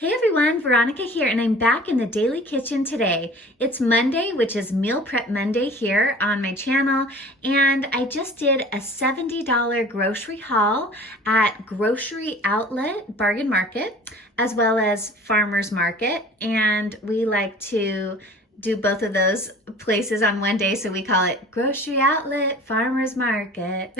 Hey everyone, Veronica here, and I'm back in the Daily Kitchen today. It's Monday, which is Meal Prep Monday here on my channel, and I just did a $70 grocery haul at Grocery Outlet Bargain Market, as well as Farmers Market, and we like to do both of those places on one day, so we call it Grocery Outlet Farmers Market.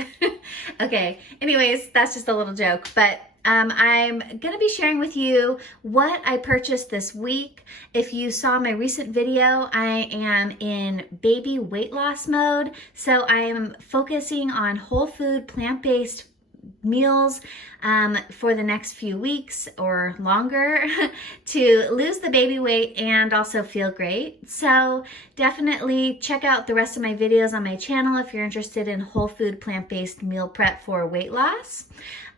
Okay, anyways, that's just a little joke, but I'm going to be sharing with you what I purchased this week. If you saw my recent video, I am in baby weight loss mode. So I am focusing on whole food, plant-based meals for the next few weeks or longer to lose the baby weight and also feel great. So definitely check out the rest of my videos on my channel if you're interested in whole food plant-based meal prep for weight loss.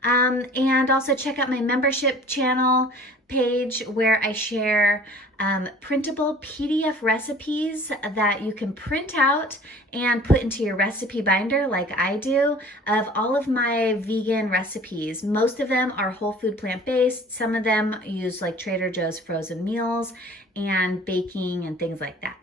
And also check out my membership channel page where I share printable PDF recipes that you can print out and put into your recipe binder like I do of all of my vegan recipes. Most of them are whole food plant-based. Some of them use like Trader Joe's frozen meals and baking and things like that.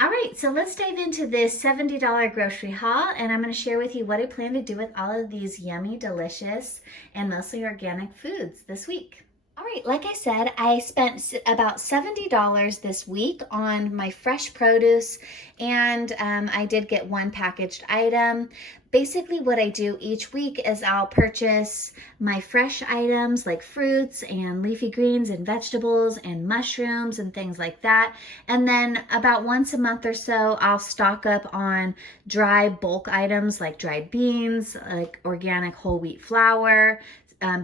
All right, so let's dive into this $70 grocery haul, and I'm going to share with you what I plan to do with all of these yummy, delicious, and mostly organic foods this week. All right, like I said, I spent about $70 this week on my fresh produce, and I did get one packaged item. Basically, what I do each week is I'll purchase my fresh items like fruits and leafy greens and vegetables and mushrooms and things like that. And then about once a month or so, I'll stock up on dry bulk items like dried beans, like organic whole wheat flour,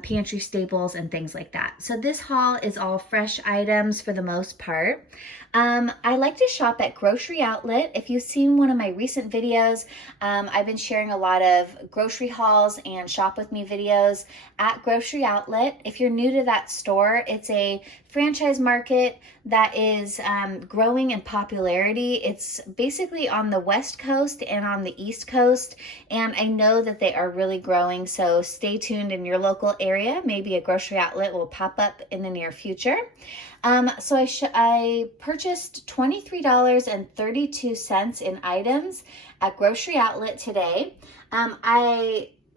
pantry staples and things like that. So this haul is all fresh items for the most part. I like to shop at Grocery Outlet. If you've seen one of my recent videos, I've been sharing a lot of grocery hauls and shop with me videos at Grocery Outlet. If you're new to that store, it's a franchise market that is growing in popularity. It's basically on the West Coast and on the East Coast, and I know that they are really growing, so stay tuned in your local area. Maybe a Grocery Outlet will pop up in the near future. So I purchased $23.32 in items at Grocery Outlet today.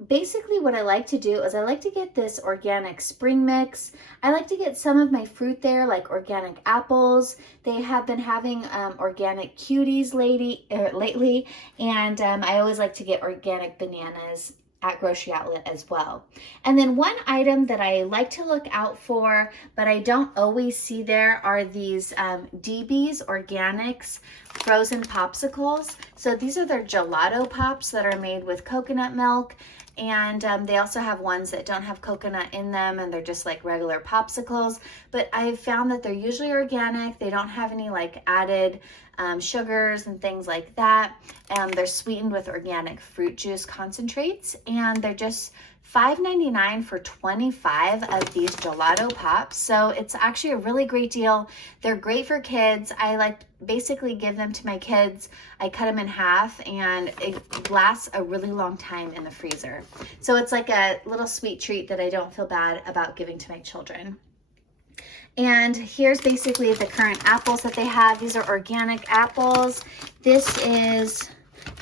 Basically what I like to do is I like to get this organic spring mix. I like to get some of my fruit there, like organic apples. They have been having organic cuties lately, and I always like to get organic bananas at Grocery Outlet as well. And then one item that I like to look out for, but I don't always see there, are these DB's Organics frozen popsicles. So these are their gelato pops that are made with coconut milk. And they also have ones that don't have coconut in them, and they're just like regular popsicles. But I've found that they're usually organic. They don't have any like added sugars and things like that. They're sweetened with organic fruit juice concentrates, and they're just $5.99 for 25 of these gelato pops. So it's actually a really great deal. They're great for kids. I basically give them to my kids. I cut them in half, and it lasts a really long time in the freezer. So it's like a little sweet treat that I don't feel bad about giving to my children. And here's basically the current apples that they have. These are organic apples. This is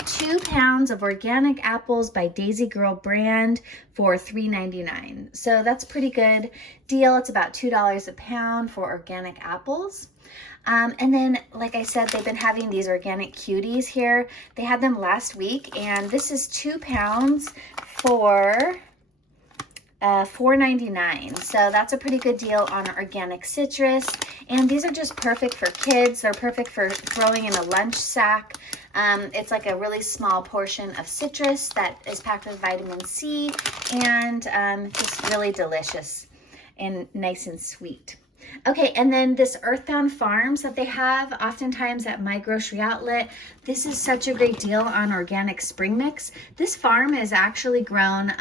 2 pounds of organic apples by Daisy Girl brand for $3.99. So that's a pretty good deal. It's about $2 a pound for organic apples. And then, like I said, they've been having these organic cuties here. They had them last week, and this is 2 pounds for $4.99. So that's a pretty good deal on organic citrus. And these are just perfect for kids. They're perfect for throwing in a lunch sack. It's like a really small portion of citrus that is packed with vitamin C, and just really delicious and nice and sweet. Okay, and then this Earthbound Farms that they have oftentimes at my grocery outlet. This is such a great deal on organic spring mix. This farm is actually grown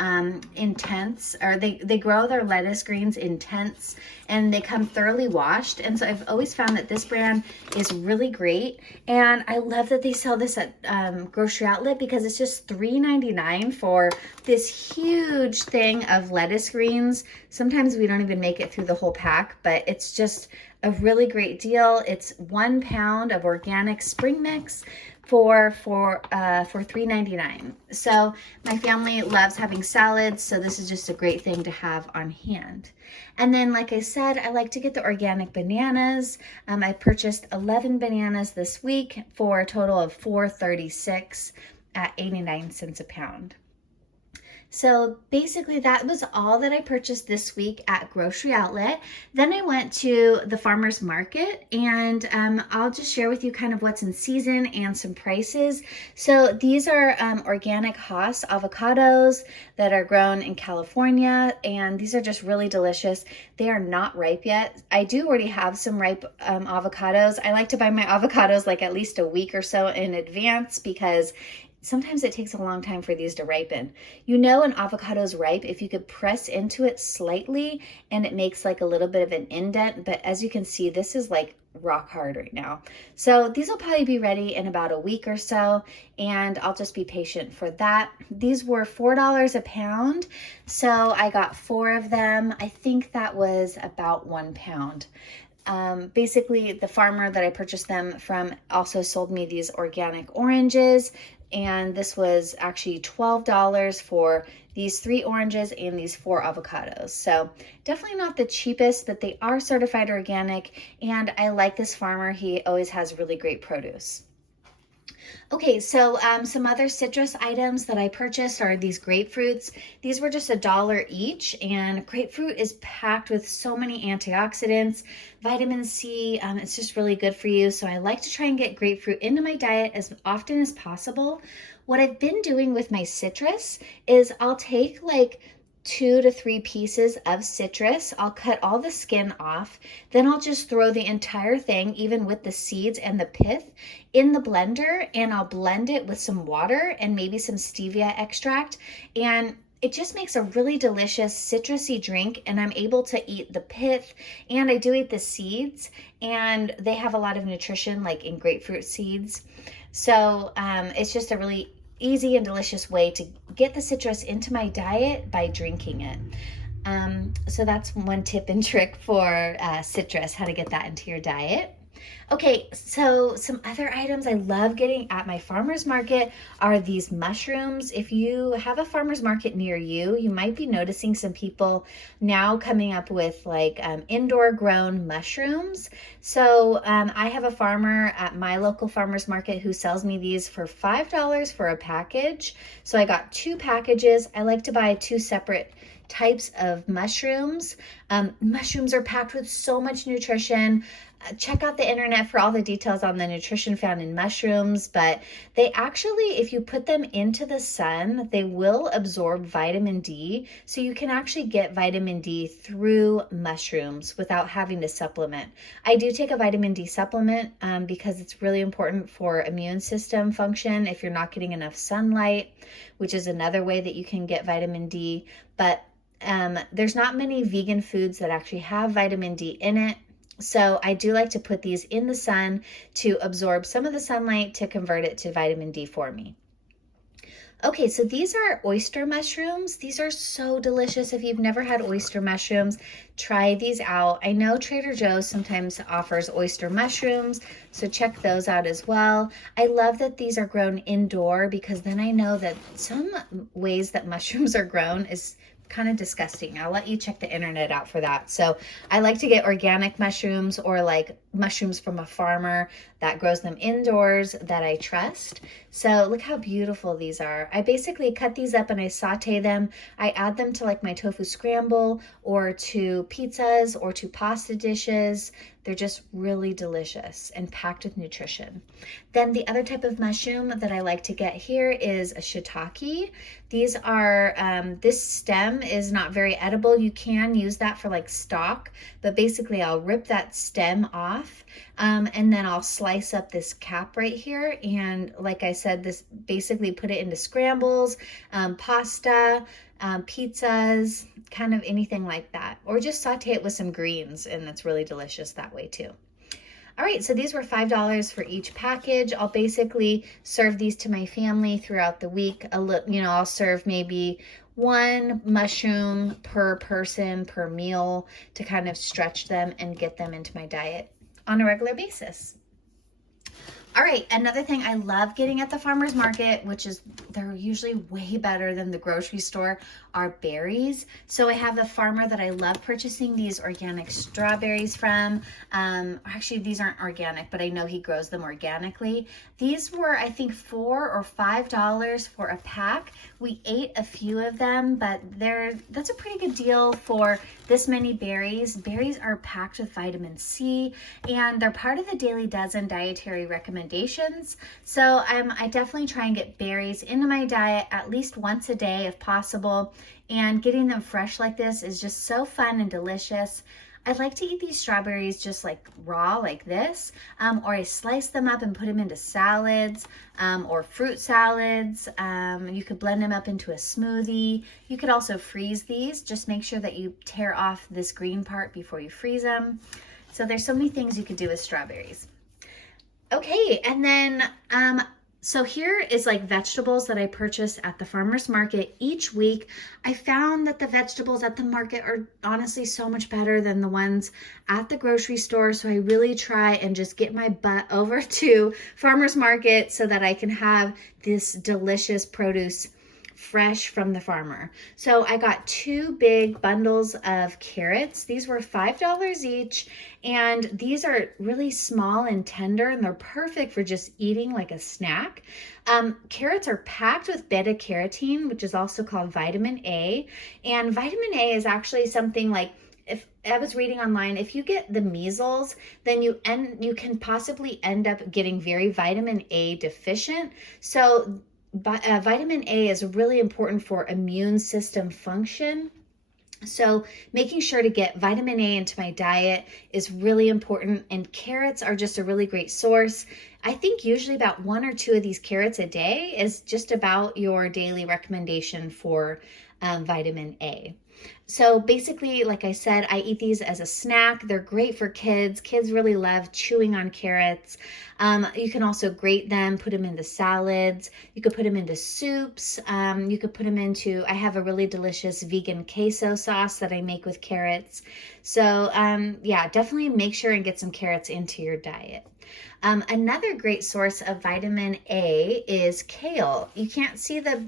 in tents, or they grow their lettuce greens in tents, and they come thoroughly washed. And so I've always found that this brand is really great. And I love that they sell this at grocery outlet because it's just $3.99 for this huge thing of lettuce greens. Sometimes we don't even make it through the whole pack, but it's just a really great deal. It's 1 pound of organic spring mix for $3.99. So my family loves having salads, so this is just a great thing to have on hand. And then, like I said, I like to get the organic bananas. I purchased 11 bananas this week for a total of $4.36 at 89 cents a pound. So basically that was all that I purchased this week at Grocery Outlet. Then I went to the farmer's market, and I'll just share with you kind of what's in season and some prices. So these are organic Hass avocados that are grown in California, and these are just really delicious. They are not ripe yet. I do already have some ripe avocados. I like to buy my avocados like at least a week or so in advance because sometimes it takes a long time for these to ripen. You know an avocado is ripe if you could press into it slightly and it makes like a little bit of an indent, but as you can see, this is like rock hard right now. So these will probably be ready in about a week or so, and I'll just be patient for that. These were $4 a pound, so I got 4 of them. I think that was about 1 pound. Basically, the farmer that I purchased them from also sold me these organic oranges, and this was actually $12 for these 3 oranges and these 4 avocados. So definitely not the cheapest, but they are certified organic, and I like this farmer. He always has really great produce. Okay, so some other citrus items that I purchased are these grapefruits. These were just $1 each, and grapefruit is packed with so many antioxidants, vitamin C. It's just really good for you. So I like to try and get grapefruit into my diet as often as possible. What I've been doing with my citrus is I'll take like 2 to 3 pieces of citrus. I'll cut all the skin off. Then I'll just throw the entire thing, even with the seeds and the pith, in the blender, and I'll blend it with some water and maybe some stevia extract. And it just makes a really delicious citrusy drink, and I'm able to eat the pith, and I do eat the seeds, and they have a lot of nutrition like in grapefruit seeds. So it's just a really easy and delicious way to get the citrus into my diet by drinking it. So that's one tip and trick for citrus, how to get that into your diet. Okay, so some other items I love getting at my farmer's market are these mushrooms. If you have a farmer's market near you, you might be noticing some people now coming up with like indoor grown mushrooms. So I have a farmer at my local farmer's market who sells me these for $5 for a package. So I got 2 packages. I like to buy 2 separate types of mushrooms. Mushrooms are packed with so much nutrition. Check out the internet for all the details on the nutrition found in mushrooms, but they actually, if you put them into the sun, they will absorb vitamin D. So you can actually get vitamin D through mushrooms without having to supplement. I do take a vitamin D supplement because it's really important for immune system function if you're not getting enough sunlight, which is another way that you can get vitamin D. But there's not many vegan foods that actually have vitamin D in it. So I do like to put these in the sun to absorb some of the sunlight to convert it to vitamin D for me. Okay, so these are oyster mushrooms. These are so delicious. If you've never had oyster mushrooms, try these out. I know Trader Joe's sometimes offers oyster mushrooms, so check those out as well. I love that these are grown indoor because then I know that some ways that mushrooms are grown is kind of disgusting. I'll let you check the internet out for that. So I like to get organic mushrooms or like mushrooms from a farmer that grows them indoors that I trust. So look how beautiful these are. I basically cut these up and I saute them. I add them to like my tofu scramble or to pizzas or to pasta dishes. They're just really delicious and packed with nutrition. Then the other type of mushroom that I like to get here is a shiitake. These are, this stem is not very edible, you can use that for like stock, but basically I'll rip that stem off, and then I'll slice up this cap right here, and like I said, this basically put it into scrambles, pasta, pizzas, kind of anything like that, or just saute it with some greens, and that's really delicious that way too. All right, so these were $5 for each package. I'll basically serve these to my family throughout the week. I'll serve maybe one mushroom per person per meal to kind of stretch them and get them into my diet on a regular basis. All right, another thing I love getting at the farmer's market, which is they're usually way better than the grocery store, are berries. So I have a farmer that I love purchasing these organic strawberries from. Actually, these aren't organic, but I know he grows them organically. These were, I think, $4 or $5 for a pack. We ate a few of them, but that's a pretty good deal for this many berries. Berries are packed with vitamin C, and they're part of the Daily Dozen dietary recommendations. So I definitely try and get berries into my diet at least once a day if possible. And getting them fresh like this is just so fun and delicious. I like to eat these strawberries just like raw like this, or I slice them up and put them into salads, or fruit salads. You could blend them up into a smoothie. You could also freeze these. Just make sure that you tear off this green part before you freeze them. So there's so many things you could do with strawberries. Okay, and then so here is like vegetables that I purchased at the farmer's market each week. I found that the vegetables at the market are honestly so much better than the ones at the grocery store. So I really try and just get my butt over to farmer's market so that I can have this delicious produce fresh from the farmer. So I got 2 big bundles of carrots. These were $5 each, and these are really small and tender, and they're perfect for just eating like a snack. Carrots are packed with beta carotene, which is also called vitamin A, and vitamin A is actually something like, if I was reading online, if you get the measles, then you can possibly end up getting very vitamin A deficient. So vitamin A is really important for immune system function. So making sure to get vitamin A into my diet is really important, and carrots are just a really great source. I think usually about 1 or 2 of these carrots a day is just about your daily recommendation for vitamin A. So basically, like I said, I eat these as a snack. They're great for kids. Kids really love chewing on carrots. You can also grate them, put them into salads. You could put them into soups. You could put them into, I have a really delicious vegan queso sauce that I make with carrots. So yeah, definitely make sure and get some carrots into your diet. Another great source of vitamin A is kale. You can't see the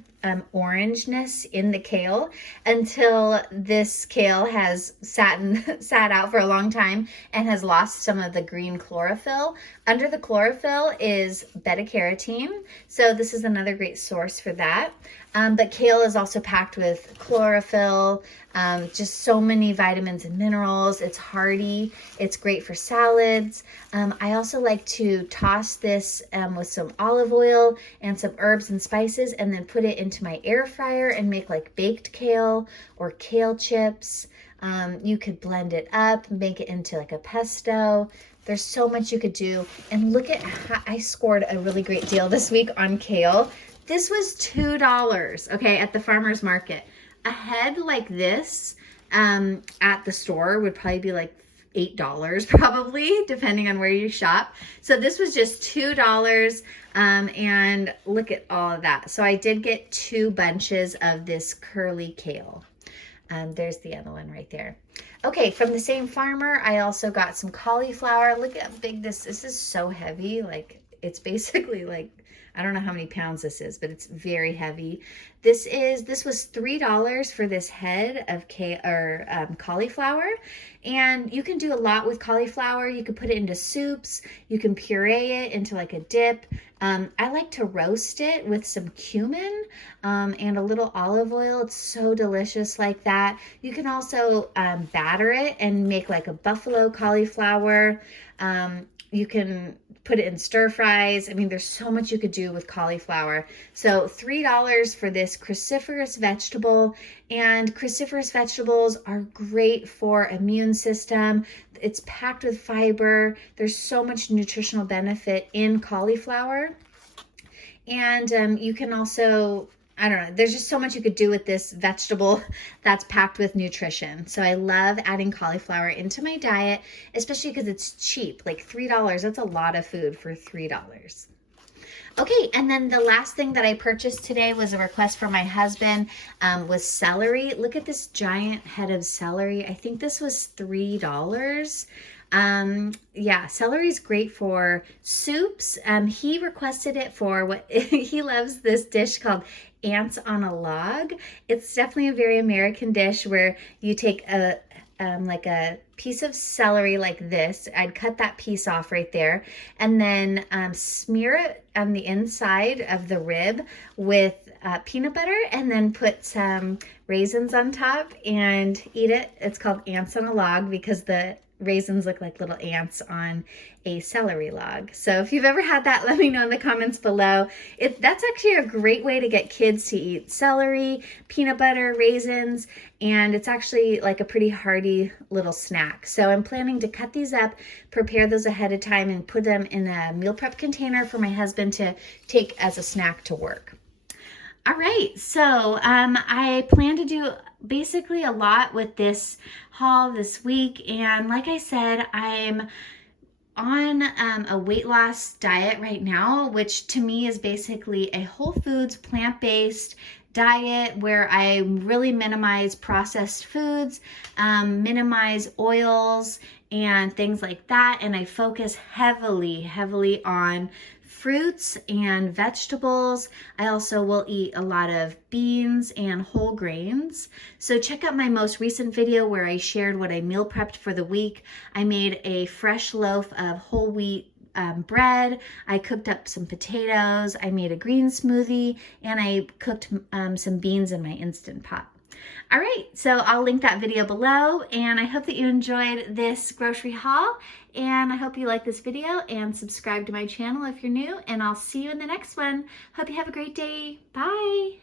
orangeness in the kale until this kale has sat out for a long time and has lost some of the green chlorophyll. Under the chlorophyll is beta carotene, so this is another great source for that. But kale is also packed with chlorophyll, just so many vitamins and minerals. It's hearty. It's great for salads. I also like to toss this with some olive oil and some herbs and spices, and then put it into my air fryer and make like baked kale or kale chips. You could blend it up, make it into like a pesto. There's so much you could do. And look at how I scored a really great deal this week on kale. This was $2, okay, at the farmer's market. A head like this at the store would probably be like $8 probably, depending on where you shop. So this was just $2, and look at all of that. So I did get 2 bunches of this curly kale. There's the other one right there. Okay, from the same farmer, I also got some cauliflower. Look at how big this is so heavy. Like, it's basically like, I don't know how many pounds this is, but it's very heavy. This was $3 for this head of cauliflower, and you can do a lot with cauliflower. You can put it into soups. You can puree it into like a dip. I like to roast it with some cumin and a little olive oil. It's so delicious like that. You can also batter it and make like a buffalo cauliflower. You can put it in stir fries. I mean, there's so much you could do with cauliflower. So $3 for this cruciferous vegetable, and cruciferous vegetables are great for immune system. It's packed with fiber. There's so much nutritional benefit in cauliflower. And you can also, I don't know, there's just so much you could do with this vegetable that's packed with nutrition. So I love adding cauliflower into my diet, especially because it's cheap, like $3. That's a lot of food for $3. Okay, and then the last thing that I purchased today was a request from my husband, was celery. Look at this giant head of celery. I think this was $3. Yeah, celery is great for soups. He requested it for what he loves, this dish called ants on a log. It's definitely a very American dish where you take like a piece of celery like this. I'd cut that piece off right there, and then smear it on the inside of the rib with peanut butter, and then put some raisins on top and eat it. It's called ants on a log because the raisins look like little ants on a celery log. So if you've ever had that, let me know in the comments below. That's actually a great way to get kids to eat celery, peanut butter, raisins, and it's actually like a pretty hearty little snack. So I'm planning to cut these up, prepare those ahead of time, and put them in a meal prep container for my husband to take as a snack to work. All right, so I plan to do basically a lot with this haul this week, and like I said, I'm on a weight loss diet right now, which to me is basically a whole foods, plant-based diet where I really minimize processed foods, minimize oils and things like that, and I focus heavily on fruits and vegetables. I also will eat a lot of beans and whole grains. So check out my most recent video where I shared what I meal prepped for the week. I made a fresh loaf of whole wheat bread. I cooked up some potatoes. I made a green smoothie, and I cooked some beans in my Instant Pot. All right, so I'll link that video below, and I hope that you enjoyed this grocery haul, and I hope you like this video and subscribe to my channel if you're new, and I'll see you in the next one. Hope you have a great day. Bye.